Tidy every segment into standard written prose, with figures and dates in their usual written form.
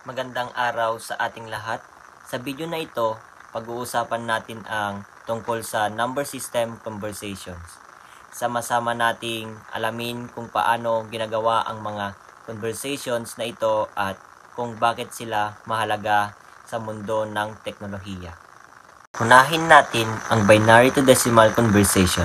Magandang araw sa ating lahat. Sa video na ito, pag-uusapan natin ang tungkol sa number system conversations. Sama-sama nating alamin kung paano ginagawa ang mga conversations na ito at kung bakit sila mahalaga sa mundo ng teknolohiya. Unahin natin ang binary to decimal conversation.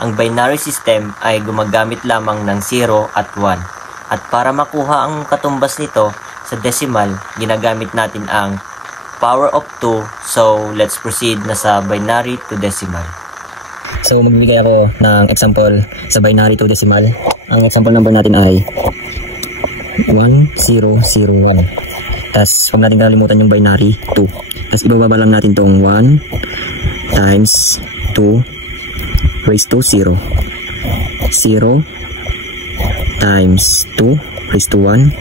Ang binary system ay gumagamit lamang ng 0 at 1. At para makuha ang katumbas nito sa decimal, ginagamit natin ang power of 2. So, let's proceed na sa binary to decimal. So, magbibigay ako ng example sa binary to decimal. Ang example number natin ay 1001. Tapos, huwag natin kalimutan yung binary 2. Tapos, ibababa lang natin tong 1 times 2 raised to 0. 0 times 2 raised to 1.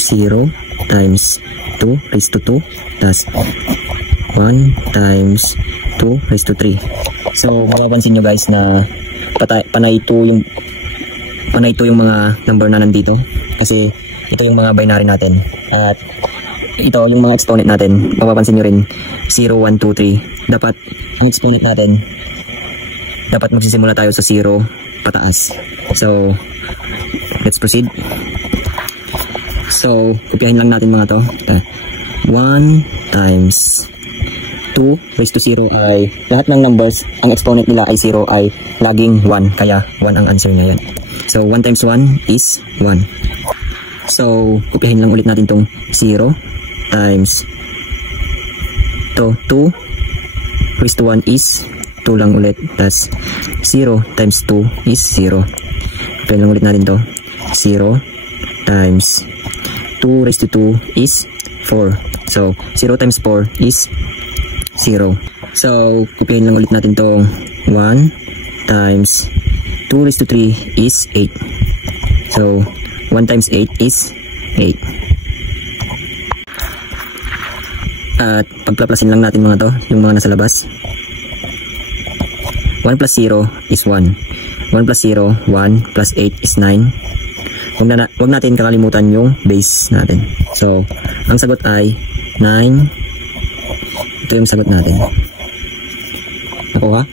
0 times 2 raised to 2. Plus 1 times 2 raised to 3. So, mapapansin nyo guys na panay 2 yung mga number na nandito. Kasi ito yung mga binary natin. At ito yung mga exponent natin. Mapapansin nyo rin 0, 1, 2, 3. Dapat ang exponent natin, dapat magsisimula tayo sa 0 pataas. So, let's proceed. So, kopyahin lang natin mga to. 1 times 2 raised to 0 ay lahat ng numbers, ang exponent nila ay 0 ay laging 1. Kaya 1 ang answer niya yan. So, 1 times 1 is 1. So, kopyahin lang ulit natin tong 0 times 2 raised to 1 is 2 lang ulit. Plus 0 times 2 is 0. Kopyahin lang ulit natin to. 0 times 2 raised to 2 is 4. So, 0 times 4 is 0. So, kopyahin lang ulit natin to. 1 times 2 raised to 3 is 8. So, 1 times 8 is 8. At pagplaplasin lang natin mga to, yung mga nasa labas. 1 plus 0 is 1. 1 plus 0, 1 plus 8 is 9. Huwag natin kakalimutan yung base natin. So, ang sagot ay 9. Ito yung sagot natin. Nakuha?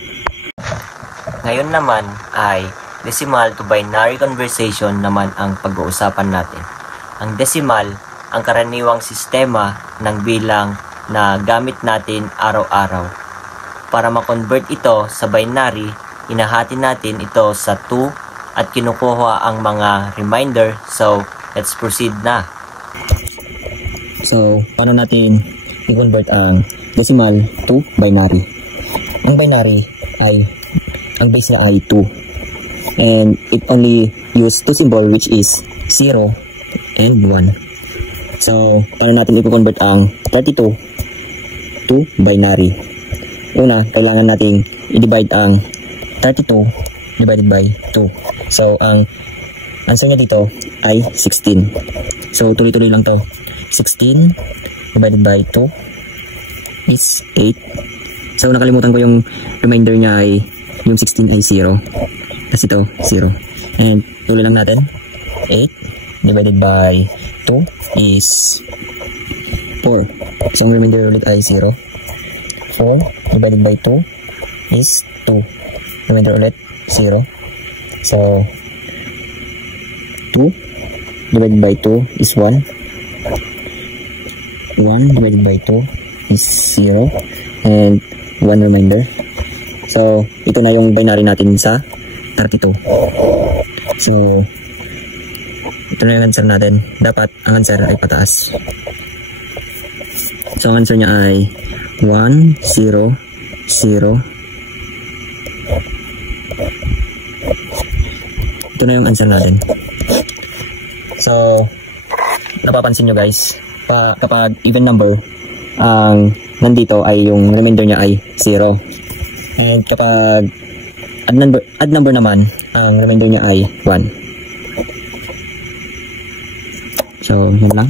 Ngayon naman ay decimal to binary conversation naman ang pag-uusapan natin. Ang decimal, ang karaniwang sistema ng bilang na gamit natin araw-araw. Para ma-convert ito sa binary, hinahati natin ito sa 2 at kinukuha ang mga remainder. So, let's proceed na. So, paano natin i-convert ang decimal to binary? Ang binary ay, ang base niya ay 2. And it only use 2 symbol which is 0 and 1. So, paano natin i-convert ang 32 to binary? Una, kailangan nating i-divide ang 32 divided by 2. So, ang answer niya dito ay 16. So, tuloy-tuloy lang to. 16 divided by 2 is 8. So, nakalimutan ko yung remainder niya ay, yung 16 ay 0. Tapos ito, 0. And, tuloy lang natin. 8 divided by 2 is 4. So, ang remainder ulit ay 0. 4 divided by 2 is 2. Remainder ulit 0. So 2 divided by 2 is 1. 1 divided by 2 is 0. And 1 remainder. So ito na yung binary natin sa 32. So ito na yung answer natin. Dapat ang answer ay pataas. So ang answer niya ay 1, 0, 0. Ito na yung answer natin. So, napapansin nyo guys, kapag even number, ang nandito ay yung remainder niya ay 0. And kapag odd number naman, ang remainder niya ay 1. So, yun lang.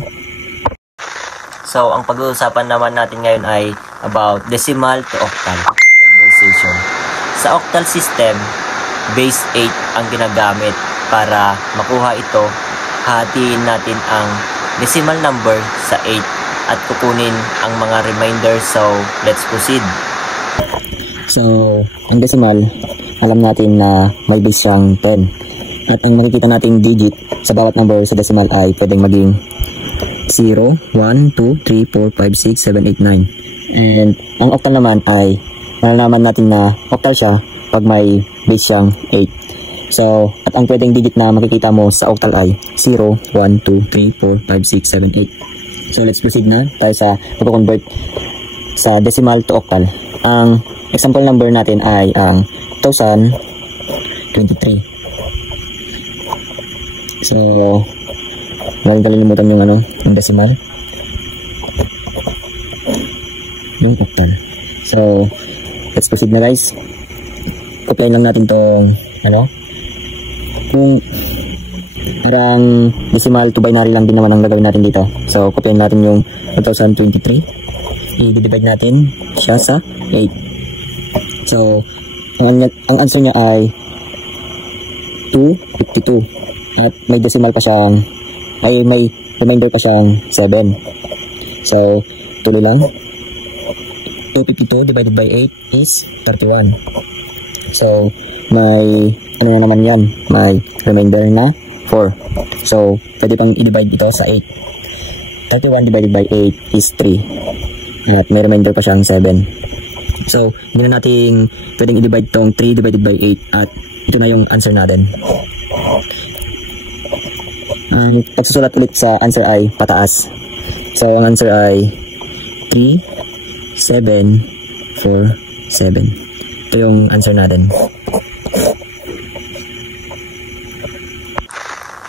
So, ang pag-uusapan naman natin ngayon ay about decimal to octal conversation. Sa octal system, base 8 ang ginagamit para makuha ito. Hatiin natin ang decimal number sa 8 at kukunin ang mga remainder. So, let's proceed. So, ang decimal, alam natin na may base siyang 10. At ang makikita nating digit sa bawat number sa decimal ay pwedeng maging 0, 1, 2, 3, 4, 5, 6, 7, 8, 9. And ang octal naman ay malalaman natin na octal siya pag may base siyang 8. So, at ang pwedeng digit na makikita mo sa octal ay 0, 1, 2, 3, 4, 5, 6, 7, 8. So, let's proceed na tayo sa pag-convert sa decimal to octal. Ang example number natin ay ang 1023. So, huwag kalilimutan yung yung decimal. Yung octal. So, let's proceed na guys. Kopyahin lang natin tong kung parang decimal to binary lang din naman ang gagawin natin dito. So, kopyahin natin yung 1023. I-divide natin siya sa 8. So, ang answer niya ay 252. At may decimal pa siyang, may remainder pa siyang 7. So, tuloy lang. 252 divided by 8 is 31. So, may, na naman yan? May remainder na 4. So, pwede pang i-divide ito sa 8. 31 divided by 8 is 3. At may remainder pa siyang 7. So, hindi na natin pwedeng i-divide tong 3 divided by 8 at ito na yung answer natin. Ang pagsusulat ulit sa answer ay pataas. So, ang answer ay 3, 7, 4, 7. Ito yung answer natin.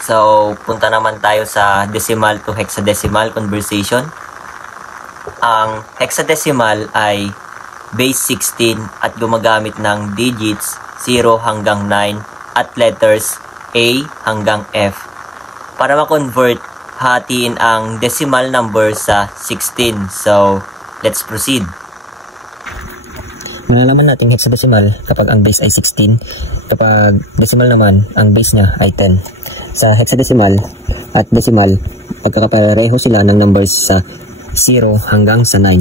So, punta naman tayo sa decimal to hexadecimal conversion. Ang hexadecimal ay base 16 at gumagamit ng digits 0 hanggang 9 at letters A hanggang F. Para ma-convert, hatiin ang decimal number sa 16. So, let's proceed. Nalalaman natin hexadecimal kapag ang base ay 16. Kapag decimal naman, ang base niya ay 10. Sa hexadecimal at decimal, pagkakapareho sila ng numbers sa 0 hanggang sa 9.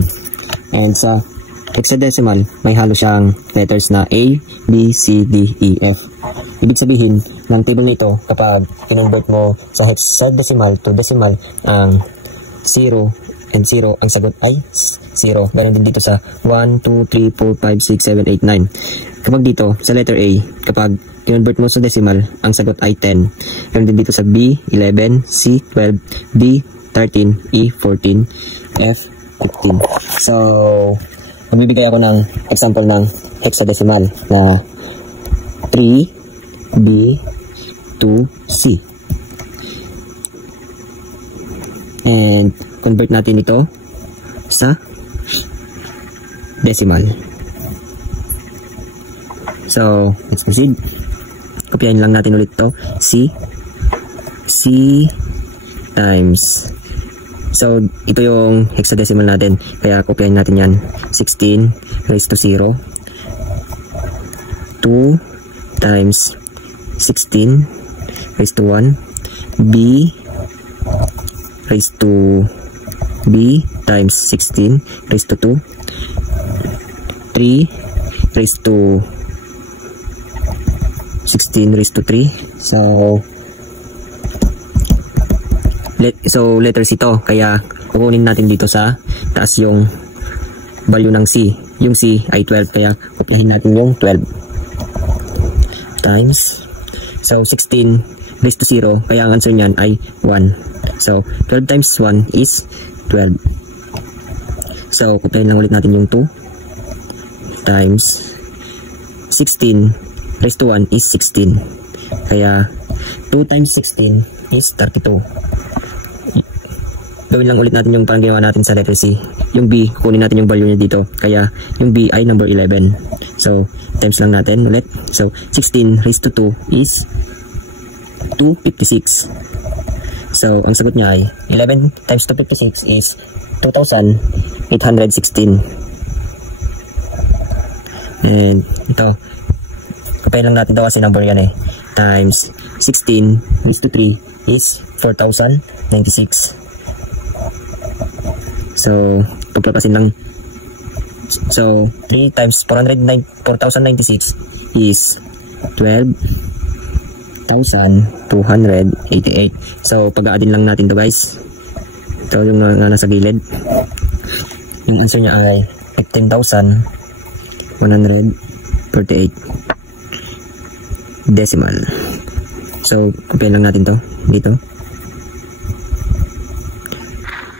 And sa hexadecimal, may halo siyang letters na A, B, C, D, E, F. Ibig sabihin ng table nito, kapag kinonvert mo sa hexadecimal to decimal, ang 0 and 0, ang sagot ay 0. Ganyan din dito sa 1, 2, 3, 4, 5, 6, 7, 8, 9. Kapag dito, sa letter A, kapag kinonvert mo sa decimal, ang sagot ay 10. Ganyan din dito sa B, 11, C, 12, D, 13, E, 14, F, 15. So, magbibigay ako ng example ng hexadecimal na 3, B, 2, C. And convert natin ito sa decimal. So, let's proceed. Kopyahin lang natin ulit ito. C times. So, ito yung hexadecimal natin. Kaya kopyahin natin yan. 16 raised to 0. 2 times 16 raised to 1. B raised to B times 16 raised to 2. 3 raised to 16 raised to 3. So letters ito, kaya kukunin natin dito sa taas yung value ng C. Yung C ay 12, kaya kuplahin natin yung 12 times, so 16 raised to 0, kaya ang answer niyan ay 1. So 12 times 1 is 12. So kuplahin lang ulit natin yung 2 times 16 raised to 1 is 16, kaya 2 times 16 is 32. Gawin lang ulit natin yung parang ginawa natin sa letter C. Yung B, kukunin natin yung value niya dito, kaya yung B ay number 11. So times lang natin ulit. So 16 raised to 2 is 256. So ang sagot niya ay 11 times 256 is 2,816. And ito, kapain lang natin daw kasi number yan eh. Times 16 raised to 3 is 4,096. So, pagplakasin lang. So, 3 times 4,096 is 12,288. So, pag-aadin lang natin to guys. Ito yung nasa gilid. Yung answer niya ay 15,148 decimal. So, copy lang natin to dito.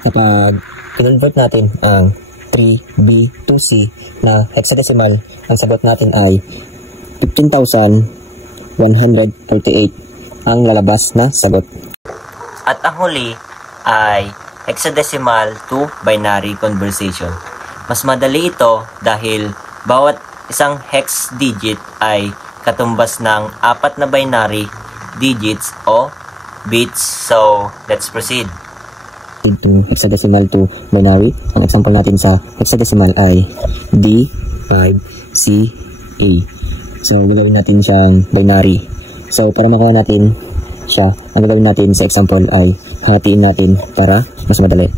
Kapag convert natin ang 3B to C na hexadecimal, ang sagot natin ay 15,148 ang lalabas na sagot. At ang huli ay hexadecimal to binary conversion. Mas madali ito dahil bawat isang hex digit ay katumbas ng 4 na binary digits o bits. So, let's proceed. To hexadecimal to binary. Ang example natin sa hexadecimal ay D5CA. So, gagawin natin siyang binary. So, para makuha natin siya, ang gagawin natin sa example ay hatiin natin para mas madali.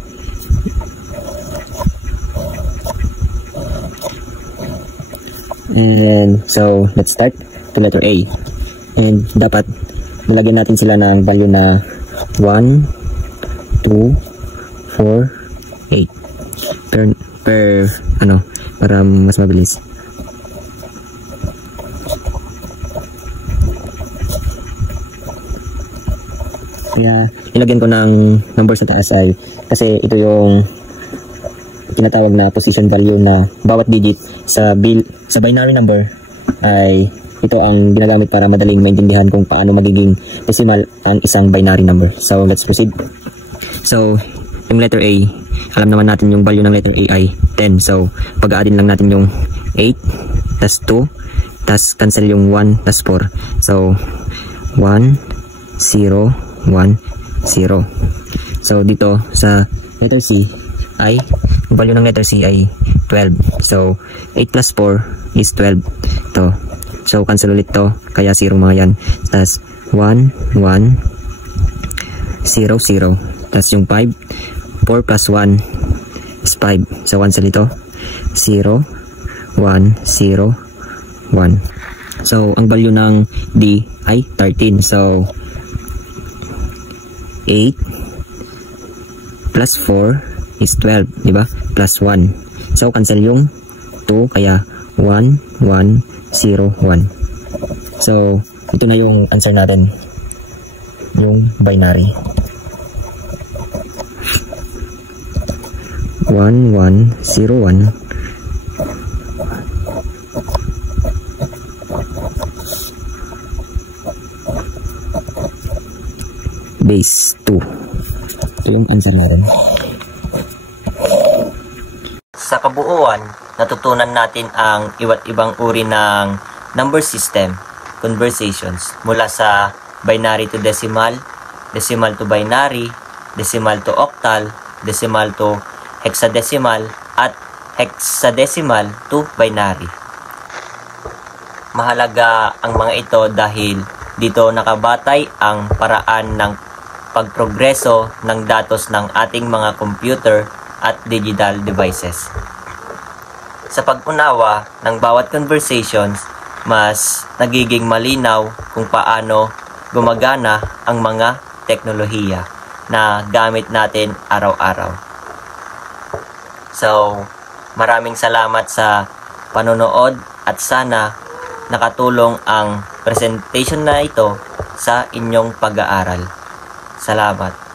And so, let's start to letter A. And dapat nilagyan natin sila ng value na 1, 2, 4, 8 per ano, para mas mabilis. Kaya ilagyan ko ng numbers sa taas ay kasi ito yung tinatawag na position value na bawat digit sa binary number ay ito ang ginagamit para madaling maintindihan kung paano magiging decimal ang isang binary number. So let's proceed. So yung letter A, alam naman natin yung value ng letter A ay 10. So, pag-aadin lang natin yung 8, tas 2, tas cancel yung 1, tas 4. So, 1, 0, 1, 0. So, dito sa letter C ay, yung value ng letter C ay 12. So, 8 plus 4 is 12. Ito. So, cancel ulit to. Kaya 0 mga yan. Tas 1, 1, 0, 0. Tas yung 5. 4 plus 1 is 5. So, 1 sa dito. 0, 1, 0, 1. So, ang value ng D ay 13. So, 8 plus 4 is 12. Diba? Plus 1. So, cancel yung 2. Kaya, 1, 1, 0, 1. So, ito na yung answer natin. Yung binary. 1101 base 2. Ito yung answer natin. Sa kabuuan, natutunan natin ang iba't ibang uri ng number system conversations mula sa binary to decimal, decimal to binary, decimal to octal, decimal to hexadecimal, at hexadecimal to binary. Mahalaga ang mga ito dahil dito nakabatay ang paraan ng pagprogreso ng datos ng ating mga computer at digital devices. Sa pag-unawa ng bawat conversations, mas nagiging malinaw kung paano gumagana ang mga teknolohiya na gamit natin araw-araw. So, maraming salamat sa panonood at sana nakatulong ang presentation na ito sa inyong pag-aaral. Salamat.